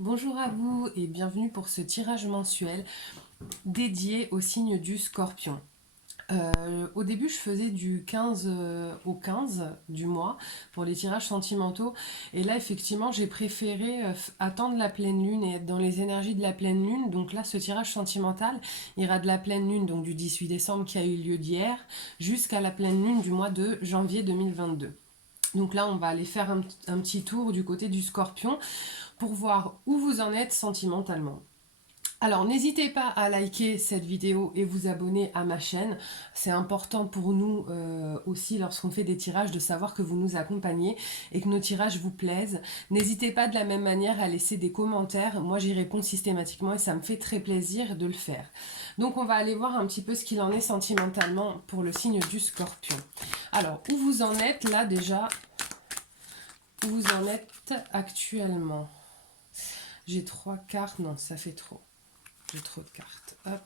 Bonjour à vous et bienvenue pour ce tirage mensuel dédié au signe du Scorpion. Au début, je faisais du 15 au 15 du mois pour les tirages sentimentaux. Et là, effectivement, j'ai préféré attendre la pleine lune et être dans les énergies de la pleine lune. Donc là, ce tirage sentimental ira de la pleine lune, donc du 18 décembre qui a eu lieu d'hier, jusqu'à la pleine lune du mois de janvier 2022. Donc là, on va aller faire un petit tour du côté du Scorpion pour voir où vous en êtes sentimentalement. Alors n'hésitez pas à liker cette vidéo et vous abonner à ma chaîne. C'est important pour nous aussi lorsqu'on fait des tirages de savoir que vous nous accompagnez et que nos tirages vous plaisent. N'hésitez pas de la même manière à laisser des commentaires. Moi j'y réponds systématiquement et ça me fait très plaisir de le faire. Donc on va aller voir un petit peu ce qu'il en est sentimentalement pour le signe du Scorpion. Alors où vous en êtes là déjà? Où vous en êtes actuellement? J'ai 3 cartes, non, ça fait trop. J'ai trop de cartes. Hop.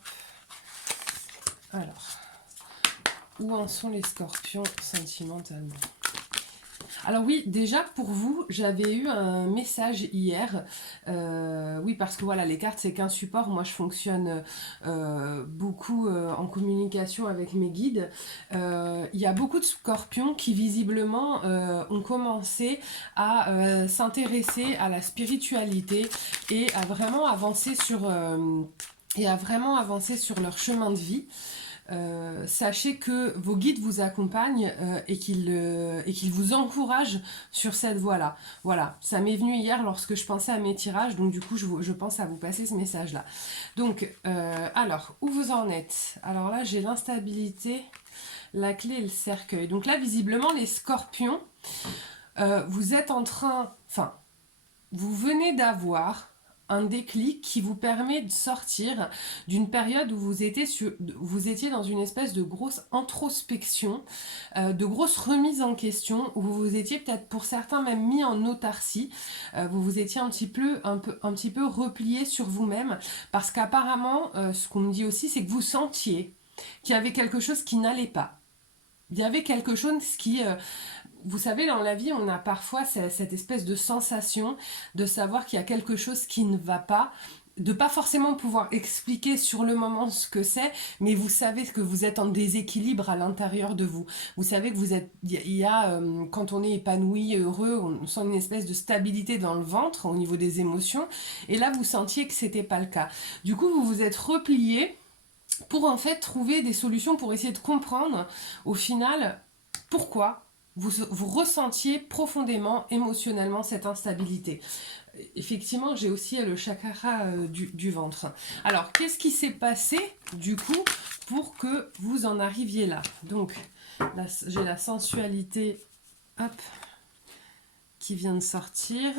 Alors, où en sont les scorpions sentimentalement? Alors oui, déjà pour vous, j'avais eu un message hier. Oui, parce que voilà, les cartes, c'est qu'un support. Moi, je fonctionne beaucoup en communication avec mes guides. Il y a beaucoup de scorpions qui, visiblement, ont commencé à s'intéresser à la spiritualité et à vraiment avancer sur leur chemin de vie. Sachez que vos guides vous accompagnent et qu'ils vous encouragent sur cette voie-là. Voilà, ça m'est venu hier lorsque je pensais à mes tirages, donc du coup je pense à vous passer ce message-là. Donc, alors, où vous en êtes? Alors là, j'ai l'instabilité, la clé et le cercueil. Donc là, visiblement, les scorpions, vous êtes en train... Enfin, vous venez d'avoir un déclic qui vous permet de sortir d'une période où vous étiez dans une espèce de grosse introspection, de grosse remise en question, où vous vous étiez peut-être pour certains même mis en autarcie, vous vous étiez un petit peu replié sur vous-même, parce qu'apparemment, ce qu'on me dit aussi, c'est que vous sentiez qu'il y avait quelque chose qui n'allait pas. Il y avait quelque chose qui... vous savez, dans la vie, on a parfois cette espèce de sensation de savoir qu'il y a quelque chose qui ne va pas, de pas forcément pouvoir expliquer sur le moment ce que c'est, mais vous savez que vous êtes en déséquilibre à l'intérieur de vous. Vous savez que quand on est épanoui, heureux, on sent une espèce de stabilité dans le ventre au niveau des émotions, et là vous sentiez que c'était pas le cas. Du coup, vous vous êtes replié pour en fait trouver des solutions pour essayer de comprendre au final pourquoi vous ressentiez profondément, émotionnellement cette instabilité. Effectivement, j'ai aussi le chakra du ventre. Alors, qu'est-ce qui s'est passé du coup pour que vous en arriviez là? Donc, là, j'ai la sensualité, hop, qui vient de sortir.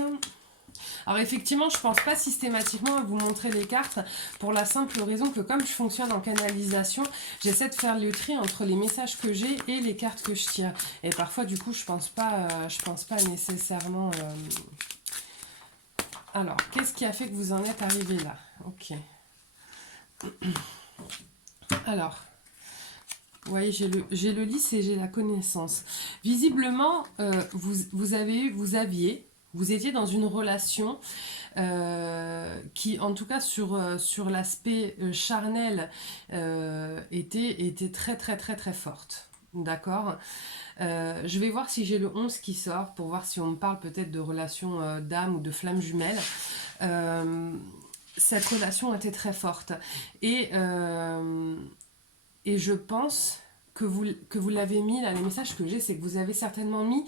Alors effectivement, je ne pense pas systématiquement à vous montrer les cartes pour la simple raison que comme je fonctionne en canalisation, j'essaie de faire le tri entre les messages que j'ai et les cartes que je tire. Et parfois, du coup, je pense pas nécessairement... Alors, qu'est-ce qui a fait que vous en êtes arrivé là? Ok. Alors... Vous voyez, j'ai le lys et j'ai la connaissance. Visiblement, vous étiez dans une relation qui, en tout cas sur l'aspect charnel, était très très très très forte. D'accord. Je vais voir si j'ai le 11 qui sort pour voir si on me parle peut-être de relation d'âme ou de flamme jumelle. Cette relation était très forte. Et je pense que vous l'avez mis, là, les messages que j'ai, c'est que vous avez certainement mis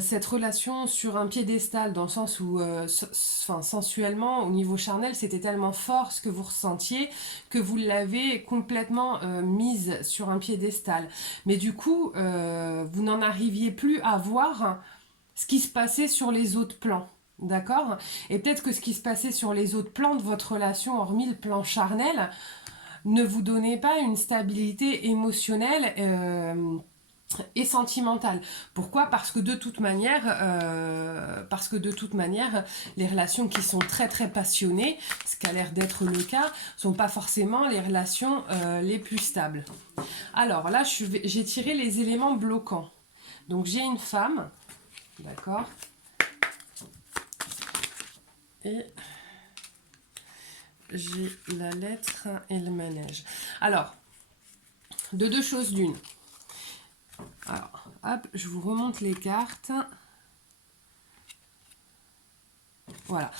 cette relation sur un piédestal, dans le sens où, sensuellement, au niveau charnel, c'était tellement fort ce que vous ressentiez, que vous l'avez complètement mise sur un piédestal. Mais du coup, vous n'en arriviez plus à voir ce qui se passait sur les autres plans. D'accord? Et peut-être que ce qui se passait sur les autres plans de votre relation, hormis le plan charnel, ne vous donnez pas une stabilité émotionnelle et sentimentale. Pourquoi? Parce que de toute manière, les relations qui sont très très passionnées, ce qui a l'air d'être le cas, sont pas forcément les relations les plus stables. Alors là, j'ai tiré les éléments bloquants. Donc j'ai une femme, d'accord, et j'ai la lettre et le manège. Alors, de deux choses l'une. Alors, hop, je vous remonte les cartes. Voilà.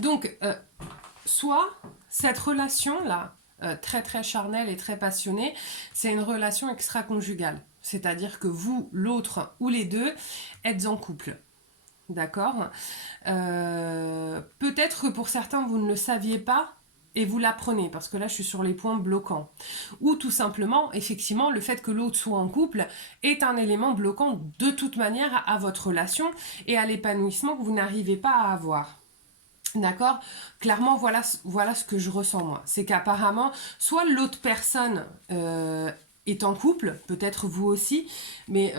Donc, soit cette relation-là, très très charnelle et très passionnée, c'est une relation extra-conjugale. C'est-à-dire que vous, l'autre ou les deux, êtes en couple. D'accord. Peut-être que pour certains, vous ne le saviez pas et vous l'apprenez, parce que là, je suis sur les points bloquants. Ou tout simplement, effectivement, le fait que l'autre soit en couple est un élément bloquant de toute manière à votre relation et à l'épanouissement que vous n'arrivez pas à avoir. D'accord. Clairement, voilà ce que je ressens moi. C'est qu'apparemment, soit l'autre personne est en couple, peut-être vous aussi, mais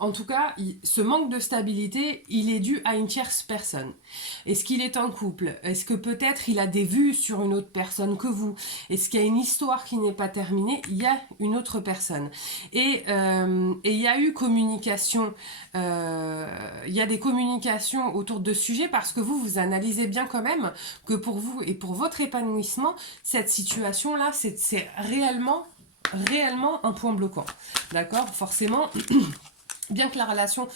en tout cas, ce manque de stabilité, il est dû à une tierce personne. Est-ce qu'il est en couple? Est-ce que peut-être il a des vues sur une autre personne que vous? Est-ce qu'il y a une histoire qui n'est pas terminée? Il y a une autre personne. Et il y a eu communication, il y a des communications autour de ce sujet parce que vous analysez bien quand même que pour vous et pour votre épanouissement, cette situation-là, c'est réellement un point bloquant. D'accord? Forcément, bien que la relation,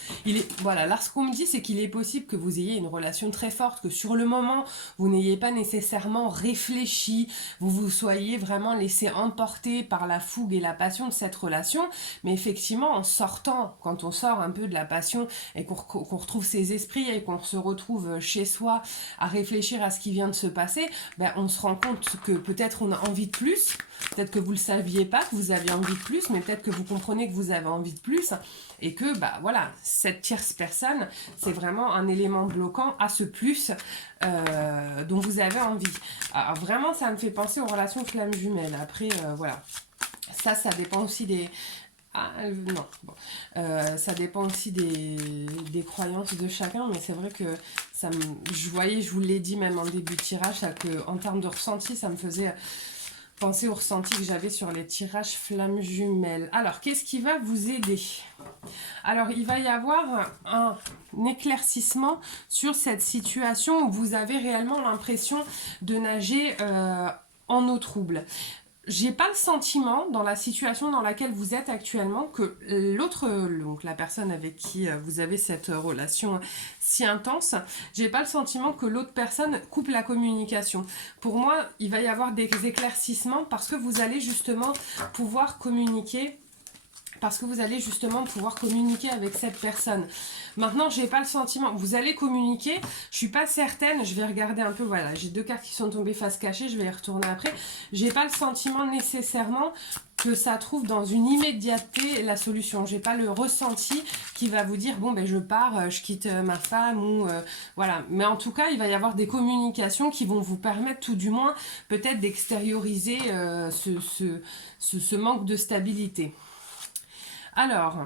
voilà, là ce qu'on me dit, c'est qu'il est possible que vous ayez une relation très forte, que sur le moment, vous n'ayez pas nécessairement réfléchi, vous vous soyez vraiment laissé emporter par la fougue et la passion de cette relation, mais effectivement, en sortant, quand on sort un peu de la passion et qu'on retrouve ses esprits et qu'on se retrouve chez soi à réfléchir à ce qui vient de se passer, ben, on se rend compte que peut-être on a envie de plus, peut-être que vous ne le saviez pas, que vous aviez envie de plus, mais peut-être que vous comprenez que vous avez envie de plus, et que, bah voilà, cette tierce personne, c'est vraiment un élément bloquant à ce plus dont vous avez envie. Alors vraiment, ça me fait penser aux relations flammes jumelles. Après, voilà, ça dépend aussi des... Ah, non, bon. Ça dépend aussi des croyances de chacun, mais c'est vrai que je vous l'ai dit même en début de tirage, en termes de ressenti, ça me faisait penser au ressenti que j'avais sur les tirages flammes jumelles. Alors, qu'est-ce qui va vous aider? Alors, il va y avoir un éclaircissement sur cette situation où vous avez réellement l'impression de nager en eau trouble. J'ai pas le sentiment, dans la situation dans laquelle vous êtes actuellement, que l'autre, donc la personne avec qui vous avez cette relation si intense, j'ai pas le sentiment que l'autre personne coupe la communication. Pour moi, il va y avoir des éclaircissements parce que vous allez justement pouvoir communiquer avec cette personne. Maintenant, j'ai pas le sentiment. Vous allez communiquer. Je suis pas certaine. Je vais regarder un peu. Voilà, j'ai deux cartes qui sont tombées face cachée. Je vais les retourner après. J'ai pas le sentiment nécessairement que ça trouve dans une immédiateté la solution. J'ai pas le ressenti qui va vous dire bon ben je pars, je quitte ma femme ou voilà. Mais en tout cas, il va y avoir des communications qui vont vous permettre tout du moins peut-être d'extérioriser ce manque de stabilité. Alors,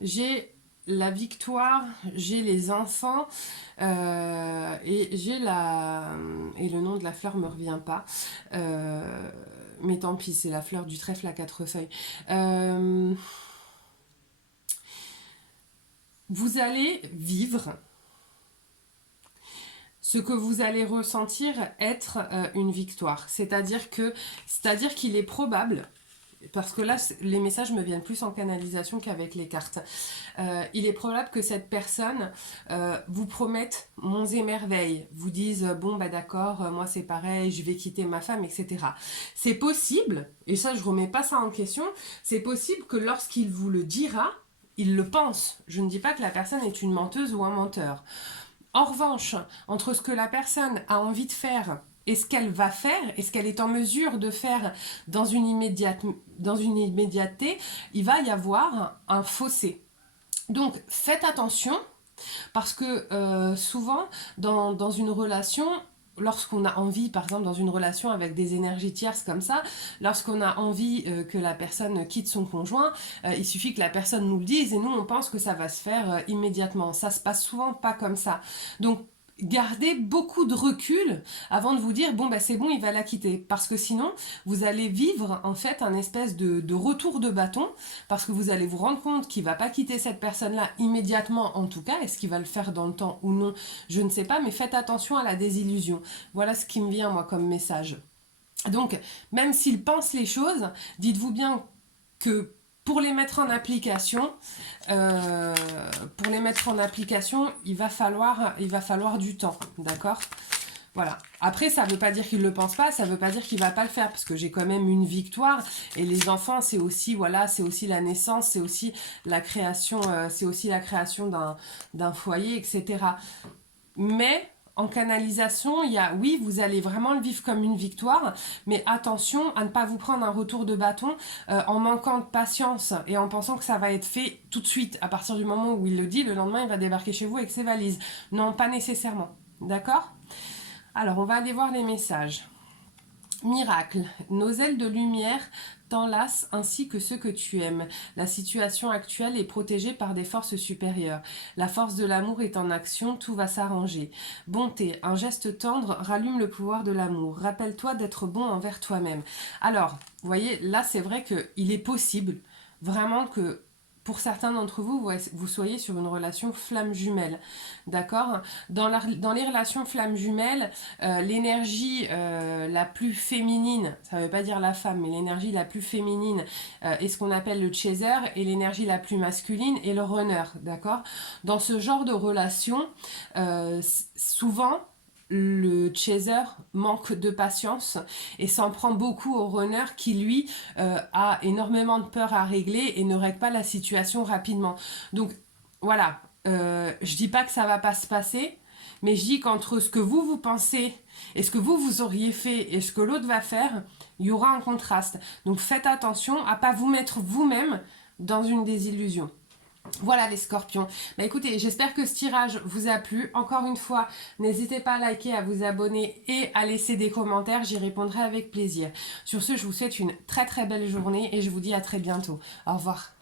j'ai la victoire, j'ai les enfants et j'ai et le nom de la fleur me revient pas. Mais tant pis, c'est la fleur du trèfle à 4 feuilles. Vous allez vivre ce que vous allez ressentir être une victoire. C'est-à-dire qu'il est probable, parce que là, les messages me viennent plus en canalisation qu'avec les cartes. Il est probable que cette personne vous promette monts et merveilles, vous dise bon bah d'accord, moi c'est pareil, je vais quitter ma femme, etc. C'est possible, et ça je remets pas ça en question, c'est possible que lorsqu'il vous le dira, il le pense. Je ne dis pas que la personne est une menteuse ou un menteur. En revanche, entre ce que la personne a envie de faire et ce qu'elle va faire, et ce qu'elle est en mesure de faire dans une immédiateté, il va y avoir un fossé. Donc faites attention, parce que souvent dans une relation, lorsqu'on a envie, par exemple dans une relation avec des énergies tierces comme ça, lorsqu'on a envie que la personne quitte son conjoint, il suffit que la personne nous le dise et nous on pense que ça va se faire immédiatement. Ça se passe souvent pas comme ça. Donc gardez beaucoup de recul avant de vous dire bon bah c'est bon, il va la quitter, parce que sinon vous allez vivre en fait un espèce de retour de bâton, parce que vous allez vous rendre compte qu'il va pas quitter cette personne là immédiatement, en tout cas. Est-ce qu'il va le faire dans le temps ou non, je ne sais pas, mais faites attention à la désillusion. Voilà ce qui me vient moi comme message. Donc même s'il pense les choses, dites-vous bien que pour les mettre en application, euh, il va falloir du temps, d'accord? Voilà. Après, ça ne veut pas dire qu'il ne le pense pas, ça ne veut pas dire qu'il ne va pas le faire, parce que j'ai quand même une victoire. Et les enfants, c'est aussi, voilà, c'est aussi la naissance, c'est aussi la création d'un foyer, etc. Mais en canalisation, oui, vous allez vraiment le vivre comme une victoire, mais attention à ne pas vous prendre un retour de bâton en manquant de patience et en pensant que ça va être fait tout de suite. À partir du moment où il le dit, le lendemain, il va débarquer chez vous avec ses valises. Non, pas nécessairement. D'accord? Alors, on va aller voir les messages. Miracle, nos ailes de lumière t'enlacent ainsi que ceux que tu aimes. La situation actuelle est protégée par des forces supérieures. La force de l'amour est en action, tout va s'arranger. Bonté, un geste tendre rallume le pouvoir de l'amour. Rappelle-toi d'être bon envers toi-même. Alors, vous voyez, là c'est vrai qu'il est possible vraiment que pour certains d'entre vous, vous soyez sur une relation flamme jumelle, d'accord? Dans les relations flamme jumelle, l'énergie la plus féminine, ça ne veut pas dire la femme, mais l'énergie la plus féminine est ce qu'on appelle le chaser, et l'énergie la plus masculine est le runner, d'accord? Dans ce genre de relation, souvent, le chaser manque de patience et s'en prend beaucoup au runner qui lui a énormément de peur à régler et ne règle pas la situation rapidement. Donc voilà, je dis pas que ça va pas se passer, mais je dis qu'entre ce que vous pensez et ce que vous auriez fait et ce que l'autre va faire, il y aura un contraste. Donc faites attention à pas vous mettre vous-même dans une désillusion. Voilà les scorpions. Bah écoutez, j'espère que ce tirage vous a plu. Encore une fois, n'hésitez pas à liker, à vous abonner et à laisser des commentaires. J'y répondrai avec plaisir. Sur ce, je vous souhaite une très très belle journée et je vous dis à très bientôt. Au revoir.